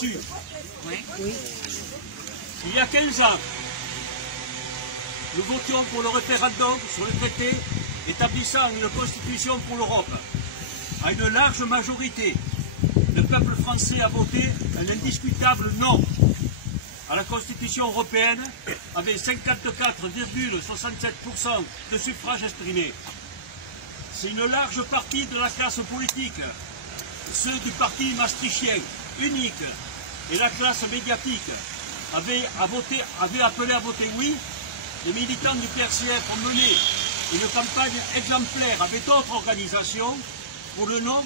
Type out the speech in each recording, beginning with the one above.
déçus. Il y a 15 ans, nous votions pour le référendum sur le traité établissant une constitution pour l'Europe. À une large majorité, le peuple français a voté un indiscutable non à la Constitution européenne avec 54,67% de suffrages exprimés. C'est une large partie de la classe politique, ceux du parti maastrichtien unique et la classe médiatique avaient appelé à voter oui. Les militants du PRCF ont mené une campagne exemplaire avec d'autres organisations pour le non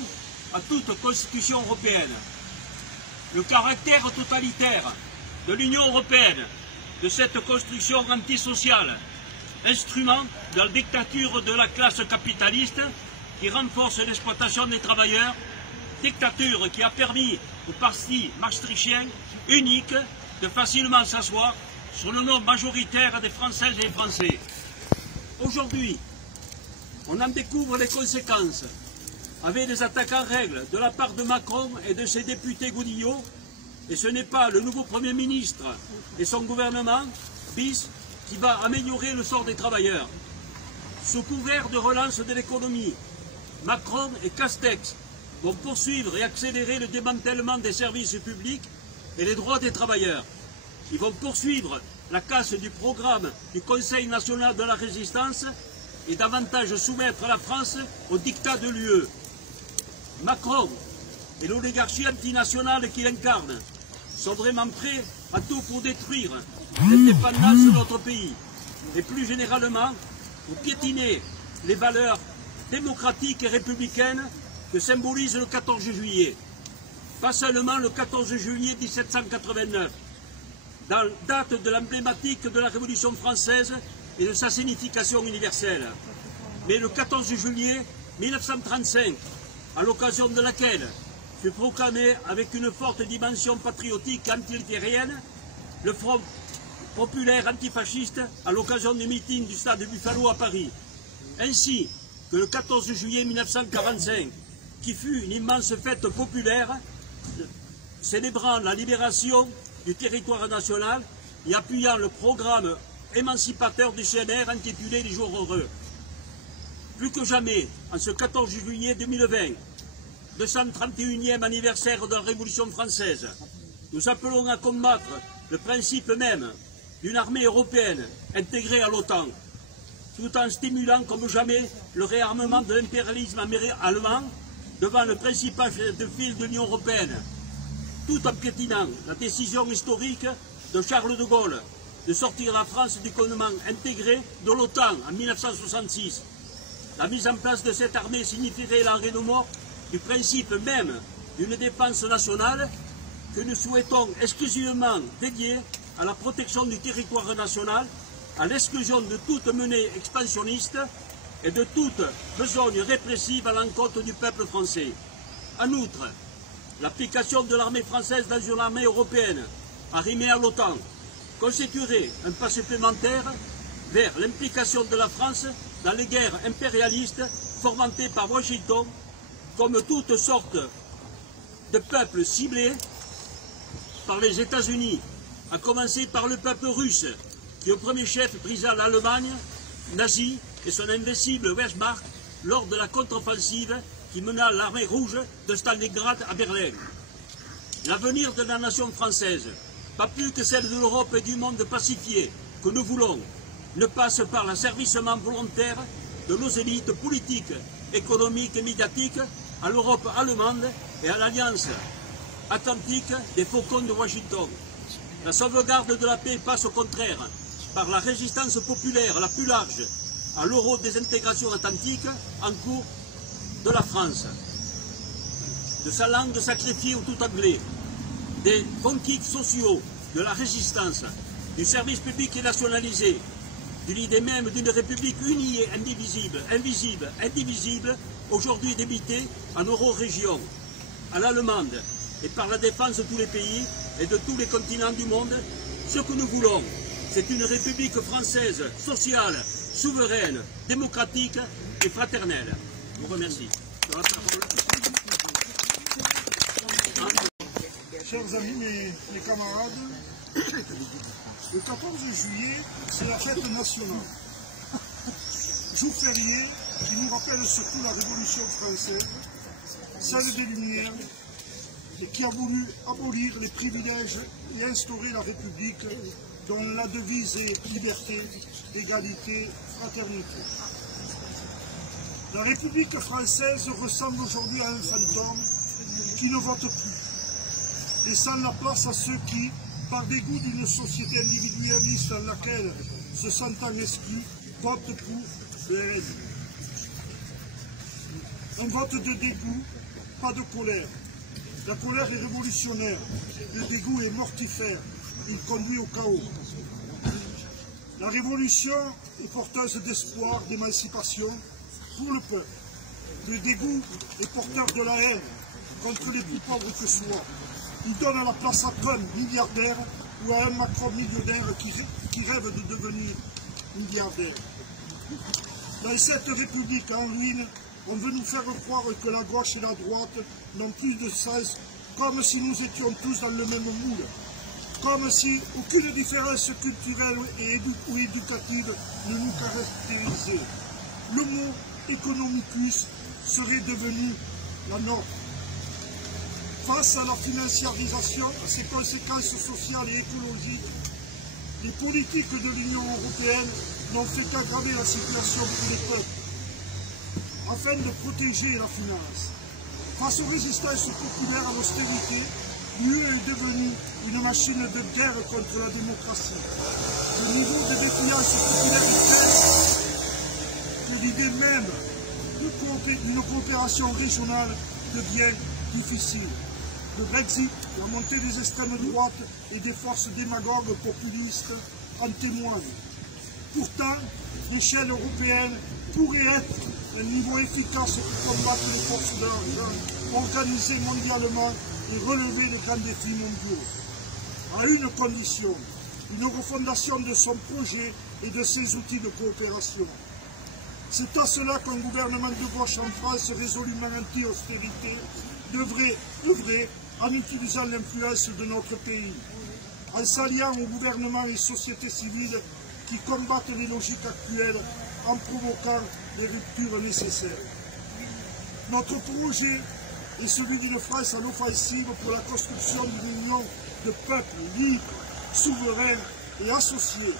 à toute constitution européenne. Le caractère totalitaire de l'Union européenne, de cette construction antisociale, instrument de la dictature de la classe capitaliste qui renforce l'exploitation des travailleurs, dictature qui a permis au parti maastrichtien unique de facilement s'asseoir sur le nom majoritaire des Françaises et des Français. Aujourd'hui, on en découvre les conséquences avec des attaques en règle de la part de Macron et de ses députés godillots, et ce n'est pas le nouveau Premier ministre et son gouvernement, bis, qui va améliorer le sort des travailleurs. Sous couvert de relance de l'économie, Macron et Castex vont poursuivre et accélérer le démantèlement des services publics et les droits des travailleurs. Ils vont poursuivre la casse du programme du Conseil national de la résistance et davantage soumettre la France au diktat de l'UE. Macron et l'oligarchie antinationale qu'il incarne sont vraiment prêts à tout pour détruire l'indépendance de notre pays et plus généralement pour piétiner les valeurs démocratiques et républicaines que symbolise le 14 juillet. Pas seulement le 14 juillet 1789, date de l'emblématique de la Révolution française et de sa signification universelle, mais le 14 juillet 1935, à l'occasion de laquelle fut proclamé avec une forte dimension patriotique anti-hitlérienne le Front populaire antifasciste à l'occasion du meeting du stade de Buffalo à Paris, ainsi que le 14 juillet 1945, qui fut une immense fête populaire célébrant la libération du territoire national et appuyant le programme émancipateur du CNR intitulé « Les Jours heureux ». Plus que jamais, en ce 14 juillet 2020, 231e anniversaire de la Révolution française, nous appelons à combattre le principe même d'une armée européenne intégrée à l'OTAN, tout en stimulant comme jamais le réarmement de l'impérialisme allemand devant le principal chef de file de l'Union européenne, tout en piétinant la décision historique de Charles de Gaulle de sortir la France du commandement intégré de l'OTAN en 1966. La mise en place de cette armée signifierait l'arrêt de mort du principe même d'une défense nationale que nous souhaitons exclusivement dédiée à la protection du territoire national, à l'exclusion de toute menée expansionniste et de toute besogne répressive à l'encontre du peuple français. En outre, l'application de l'armée française dans une armée européenne, arrimée à l'OTAN, constituerait un pas supplémentaire vers l'implication de la France dans les guerres impérialistes fomentées par Washington, comme toutes sortes de peuples ciblés par les États-Unis, à commencer par le peuple russe, qui au premier chef brisa l'Allemagne nazie et son invincible Wehrmacht lors de la contre-offensive qui mena l'armée rouge de Stalingrad à Berlin. L'avenir de la nation française, pas plus que celle de l'Europe et du monde pacifié que nous voulons, ne passe par l'asservissement volontaire de nos élites politiques, économiques et médiatiques à l'Europe allemande et à l'Alliance atlantique des faucons de Washington. La sauvegarde de la paix passe au contraire par la résistance populaire la plus large à l'euro-désintégration atlantique en cours de la France. De sa langue sacrifiée au tout anglais, des conquis sociaux, de la résistance, du service public nationalisé, de l'idée même d'une république unie et indivisible, aujourd'hui débitée en euro-région, à l'allemande, et par la défense de tous les pays et de tous les continents du monde, ce que nous voulons, c'est une république française sociale, souveraine, démocratique et fraternelle. Je vous remercie. chers amis et camarades, le 14 juillet, c'est la fête nationale. Jour férié qui nous rappelle surtout la Révolution française, celle des Lumières, et qui a voulu abolir les privilèges et instaurer la République dont la devise est liberté, égalité, fraternité. La République française ressemble aujourd'hui à un fantôme qui ne vote plus, laissant la place à ceux qui, par dégoût d'une société individualiste dans laquelle, se sentant exclus, votent pour le RN. Un vote de dégoût, pas de colère. La colère est révolutionnaire, le dégoût est mortifère, il conduit au chaos. La révolution est porteuse d'espoir, d'émancipation pour le peuple. Le dégoût est porteur de la haine contre les plus pauvres que soient. Il donne la place à Trump, milliardaire, ou à un Macron millionnaire qui rêve de devenir milliardaire. Dans cette République en ruine, on veut nous faire croire que la gauche et la droite n'ont plus de sens, comme si nous étions tous dans le même moule, comme si aucune différence culturelle ou éducative ne nous caractérisait. Le mot économicus serait devenu la norme. Face à la financiarisation, à ses conséquences sociales et écologiques, les politiques de l'Union européenne n'ont fait qu'aggraver la situation pour les peuples, afin de protéger la finance. Face aux résistances populaires à l'austérité, l'UE est devenue une machine de guerre contre la démocratie. Le niveau de défiance populaire est tel que l'idée même d'une coopération régionale devient difficile. Le Brexit, la montée des extrêmes droites et des forces démagogues populistes en témoignent. Pourtant, l'échelle européenne pourrait être un niveau efficace pour combattre les forces de l'argent, organiser mondialement et relever les grands défis mondiaux. À une condition, une refondation de son projet et de ses outils de coopération. C'est à cela qu'un gouvernement de gauche en France résolument anti-austérité devrait œuvrer en utilisant l'influence de notre pays, en s'alliant au gouvernement et sociétés civiles qui combattent les logiques actuelles en provoquant les ruptures nécessaires. Notre projet est celui d'une France à l'offensive pour la construction d'une union de peuples libres, souverains et associés,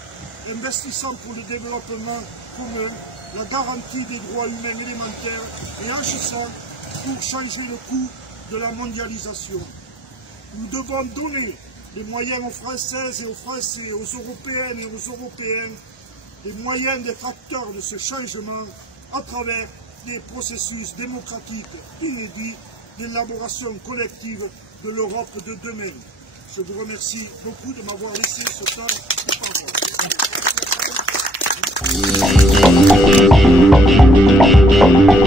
investissant pour le développement commun, la garantie des droits humains élémentaires et agissant pour changer le cours de la mondialisation. Nous devons donner les moyens aux Françaises et aux Français, aux Européennes et aux Européens, les moyens d'être acteurs de ce changement à travers des processus démocratiques inédits d'élaboration collective de l'Europe de demain. Je vous remercie beaucoup de m'avoir laissé ce temps de parole.